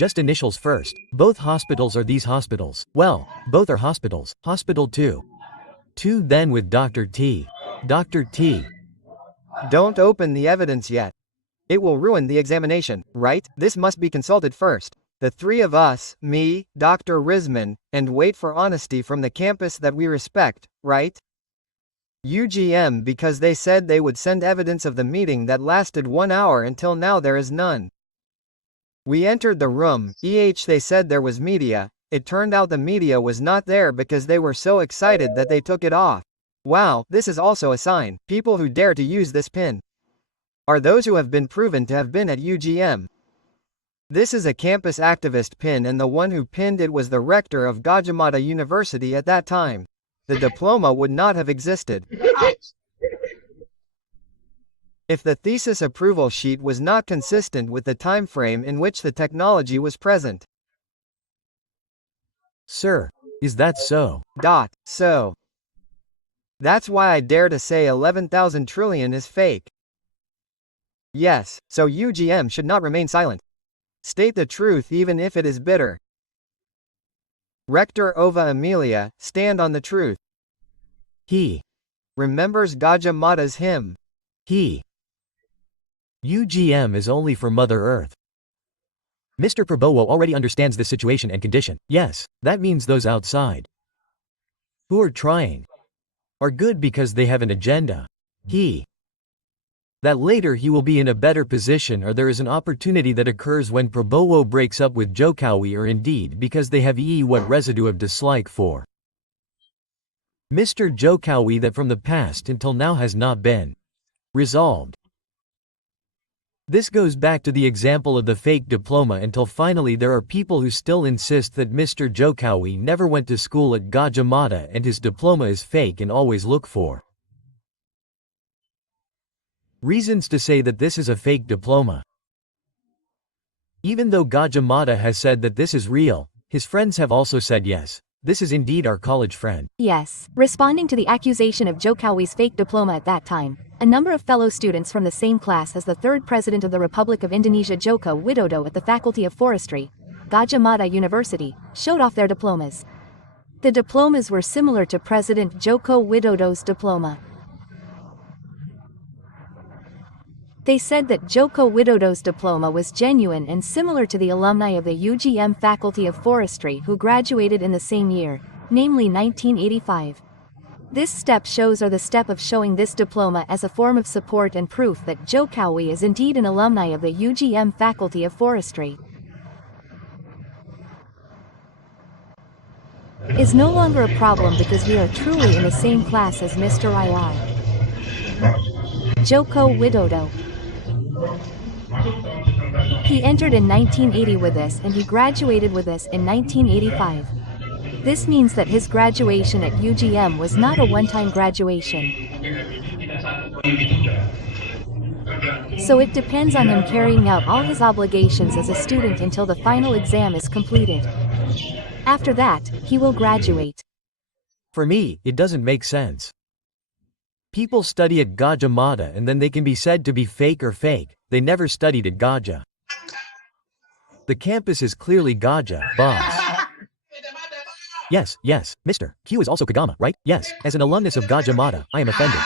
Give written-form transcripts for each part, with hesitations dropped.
Just initials first. Both hospitals are these hospitals. Well, both are hospitals. Hospital 2. 2 then with Dr. T. Dr. T. Don't open the evidence yet. It will ruin the examination, right? This must be consulted first. The three of us, me, Dr. Rismon, and wait for honesty from the campus that we respect, right? UGM because they said they would send evidence of the meeting that lasted 1 hour until now there is none. We entered the room, they said there was media, it turned out the media was not there because they were so excited that they took it off. Wow, this is also a sign. People who dare to use this pin are those who have been proven to have been at UGM. This is a campus activist pin and the one who pinned it was the rector of Gajah University at that time. The diploma would not have existed if the thesis approval sheet was not consistent with the time frame in which the technology was present. Sir, is that so? So. That's why I dare to say 11,000 trillion is fake. Yes, so UGM should not remain silent. State the truth even if it is bitter. Rector Ova Amelia, stand on the truth. He remembers Gajah Mata's hymn. He UGM is only for Mother Earth. Mr. Prabowo already understands the situation and condition. Yes, that means those outside who are trying are good because they have an agenda. That later he will be in a better position or there is an opportunity that occurs when Prabowo breaks up with Jokowi or indeed because they have what residue of dislike for Mr. Jokowi that from the past until now has not been resolved. This goes back to the example of the fake diploma until finally there are people who still insist that Mr. Jokowi never went to school at Gajah Mata and his diploma is fake and always look for reasons to say that this is a fake diploma. Even though Gajah Mata has said that this is real, his friends have also said yes, this is indeed our college friend. Yes, responding to the accusation of Jokowi's fake diploma at that time, a number of fellow students from the same class as the third president of the Republic of Indonesia Joko Widodo at the Faculty of Forestry, Gajah Mata University, showed off their diplomas. The diplomas were similar to President Joko Widodo's diploma. They said that Joko Widodo's diploma was genuine and similar to the alumni of the UGM Faculty of Forestry who graduated in the same year, namely 1985. This step shows the step of showing this diploma as a form of support and proof that Jokowi is indeed an alumni of the UGM Faculty of Forestry. Is no longer a problem because we are truly in the same class as Mr. IR. Joko Widodo. He entered in 1980 with us and he graduated with us in 1985. This means that his graduation at UGM was not a one-time graduation. So it depends on him carrying out all his obligations as a student until the final exam is completed. After that, he will graduate. For me, it doesn't make sense. People study at Gajah Mata and then they can be said to be fake or fake, they never studied at Gajah. The campus is clearly Gajah, boss. Yes, Mr. Q is also Kagama, right? Yes, as an alumnus of Gajah Mata, I am offended.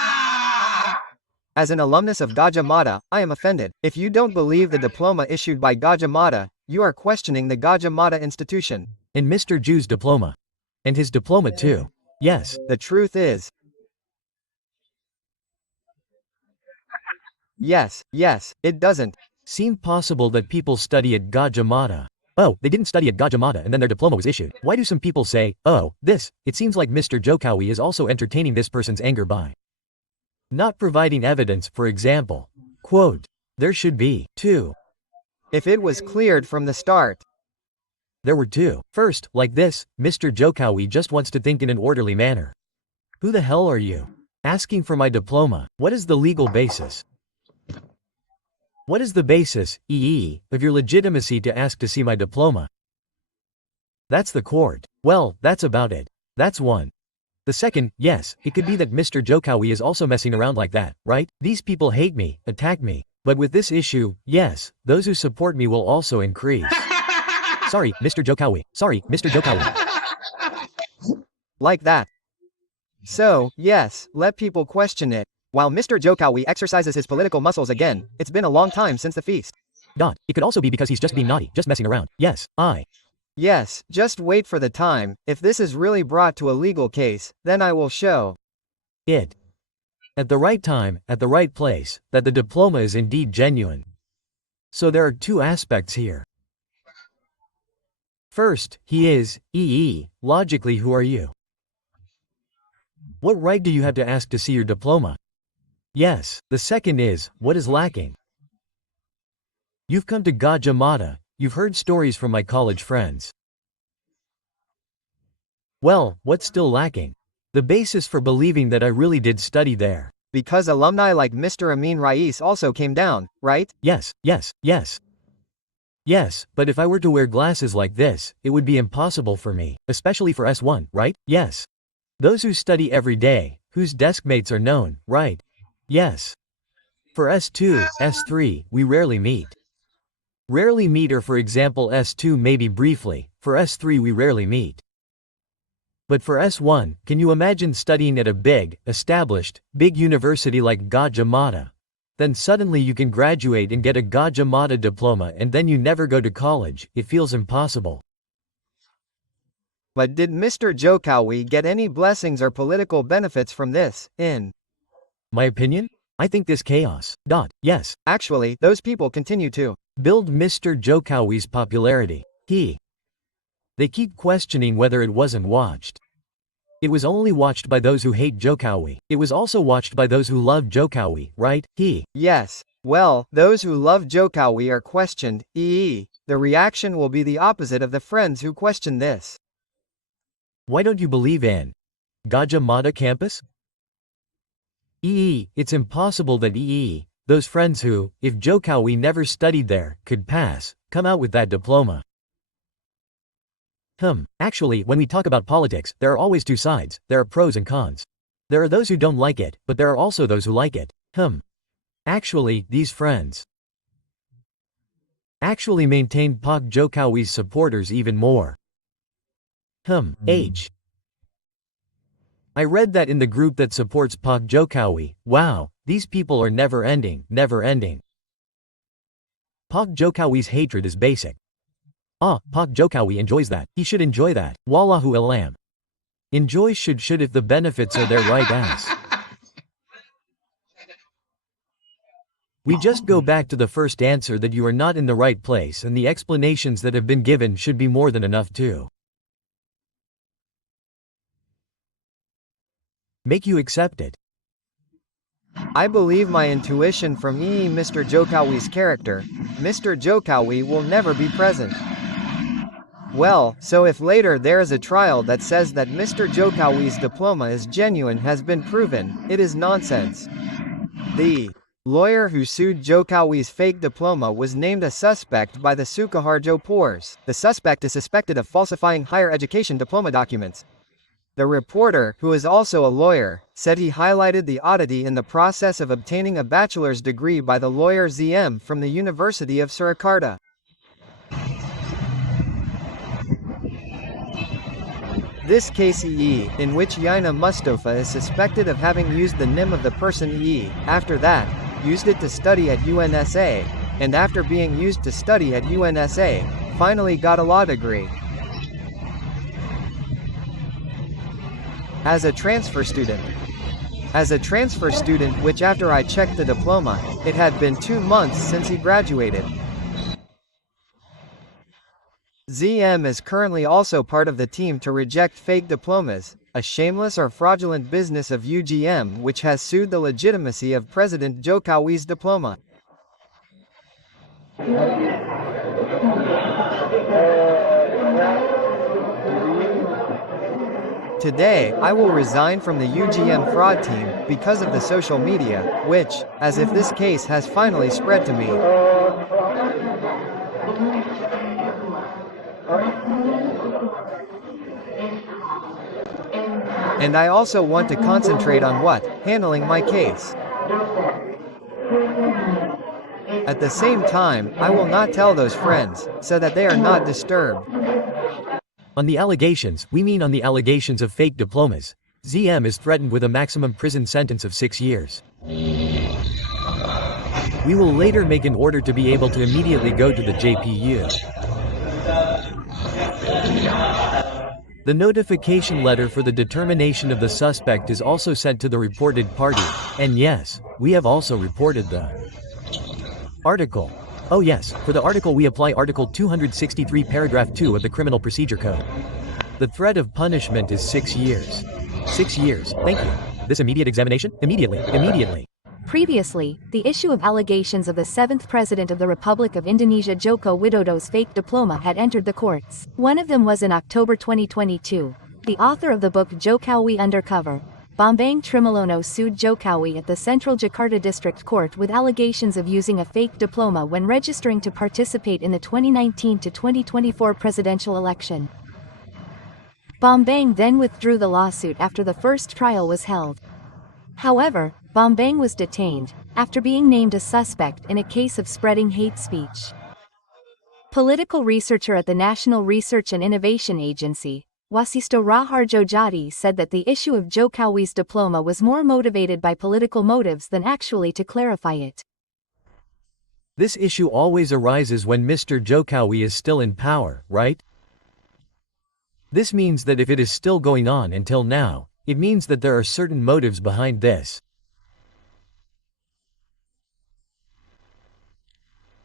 As an alumnus of Gajah Mata, I am offended. If you don't believe the diploma issued by Gajah Mata, you are questioning the Gajah Mata institution. And Mr. Ju's diploma. And his diploma too. Yes. The truth is. Yes, it doesn't seem possible that people study at Gajah Mata. Oh, they didn't study at Gajah Mata and then their diploma was issued. Why do some people say, oh, this? It seems like Mr. Jokowi is also entertaining this person's anger by not providing evidence, for example. Quote, there should be 2. If it was cleared from the start. There were 2. First, like this, Mr. Jokowi just wants to think in an orderly manner. Who the hell are you? Asking for my diploma. What is the legal basis? What is the basis, of your legitimacy to ask to see my diploma? That's the court. Well, that's about it. That's one. The second, yes, it could be that Mr. Jokowi is also messing around like that, right? These people hate me, attack me. But with this issue, yes, those who support me will also increase. Sorry, Mr. Jokowi. Sorry, Mr. Jokowi. Like that. So, yes, let people question it. While Mr. Jokowi exercises his political muscles again, it's been a long time since the feast. It could also be because he's just being naughty, just messing around. Yes, Yes, just wait for the time. If this is really brought to a legal case, then I will show it. At the right time, at the right place, that the diploma is indeed genuine. So there are two aspects here. First, he is, logically who are you? What right do you have to ask to see your diploma? Yes, the second is, what is lacking? You've come to Gajah Mada, you've heard stories from my college friends. Well, what's still lacking? The basis for believing that I really did study there. Because alumni like Mr. Amin Rais also came down, right? Yes, but if I were to wear glasses like this, it would be impossible for me, especially for S1, right? Yes. Those who study every day, whose deskmates are known, right? Yes. For S2, S3, we rarely meet. Rarely meet, or for example S2 maybe briefly, for S3 we rarely meet. But for S1, can you imagine studying at a big university like Gajah Mada? Then suddenly you can graduate and get a Gajah Mada diploma and then you never go to college, it feels impossible. But did Mr. Jokowi get any blessings or political benefits from this, in my opinion? I think this chaos. Yes. Actually, those people continue to build Mr. Jokowi's popularity. They keep questioning whether it wasn't watched. It was only watched by those who hate Jokowi. It was also watched by those who love Jokowi, right? Yes. Well, those who love Jokowi are questioned, The reaction will be the opposite of the friends who question this. Why don't you believe in Gajah Mada campus? It's impossible that those friends who, if Jokowi never studied there, could come out with that diploma. Actually, when we talk about politics, there are always two sides, there are pros and cons. There are those who don't like it, but there are also those who like it. Actually, these friends actually maintained Pak Jokowi's supporters even more. I read that in the group that supports Pak Jokowi. Wow, these people are never ending. Pak Jokowi's hatred is basic. Pak Jokowi enjoys that. He should enjoy that. Wallahu alam. Enjoy should if the benefits are there, right ass. We just go back to the first answer that you are not in the right place, and the explanations that have been given should be more than enough to make you accept it. I believe my intuition from Mr. Jokowi's character. Mr. Jokowi will never be present. Well, so if later there is a trial that says that Mr. Jokowi's diploma is genuine has been proven, it is nonsense. The lawyer who sued Jokowi's fake diploma was named a suspect by the Sukoharjo Pores. The suspect is suspected of falsifying higher education diploma documents. The reporter, who is also a lawyer, said he highlighted the oddity in the process of obtaining a bachelor's degree by the lawyer ZM from the University of Surakarta. This case in which Yaina Mustafa is suspected of having used the name of the person after that, used it to study at UNSA, and after being used to study at UNSA, finally got a law degree. As a transfer student, which after I checked the diploma, it had been 2 months since he graduated. ZM is currently also part of the team to reject fake diplomas, a shameless or fraudulent business of UGM which has sued the legitimacy of President Jokowi's diploma. Today, I will resign from the UGM fraud team because of the social media, which, as if this case has finally spread to me. And I also want to concentrate on handling my case. At the same time, I will not tell those friends, so that they are not disturbed. On the allegations, we mean on the allegations of fake diplomas. ZM is threatened with a maximum prison sentence of 6 years. We will later make an order to be able to immediately go to the JPU. The notification letter for the determination of the suspect is also sent to the reported party, and yes, we have also reported the article. Oh yes, for the article we apply Article 263 Paragraph 2 of the Criminal Procedure Code. The threat of punishment is 6 years. 6 years, thank you. This immediate examination? Immediately. Previously, the issue of allegations of the 7th President of the Republic of Indonesia Joko Widodo's fake diploma had entered the courts. One of them was in October 2022. The author of the book Jokowi Undercover, Bambang Trimalono, sued Jokowi at the Central Jakarta District Court with allegations of using a fake diploma when registering to participate in the 2019 to 2024 presidential election. Bambang then withdrew the lawsuit after the first trial was held. However, Bambang was detained, after being named a suspect in a case of spreading hate speech. Political researcher at the National Research and Innovation Agency, Wasisto Raharjo Jati, said that the issue of Jokowi's diploma was more motivated by political motives than actually to clarify it. This issue always arises when Mr. Jokowi is still in power, right? This means that if it is still going on until now, it means that there are certain motives behind this.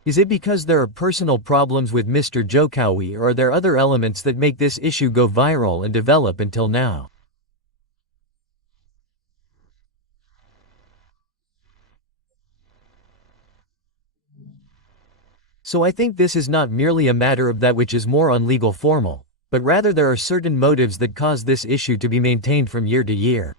Is it because there are personal problems with Mr. Jokowi, or are there other elements that make this issue go viral and develop until now? So I think this is not merely a matter of that which is more on legal formal, but rather there are certain motives that cause this issue to be maintained from year to year.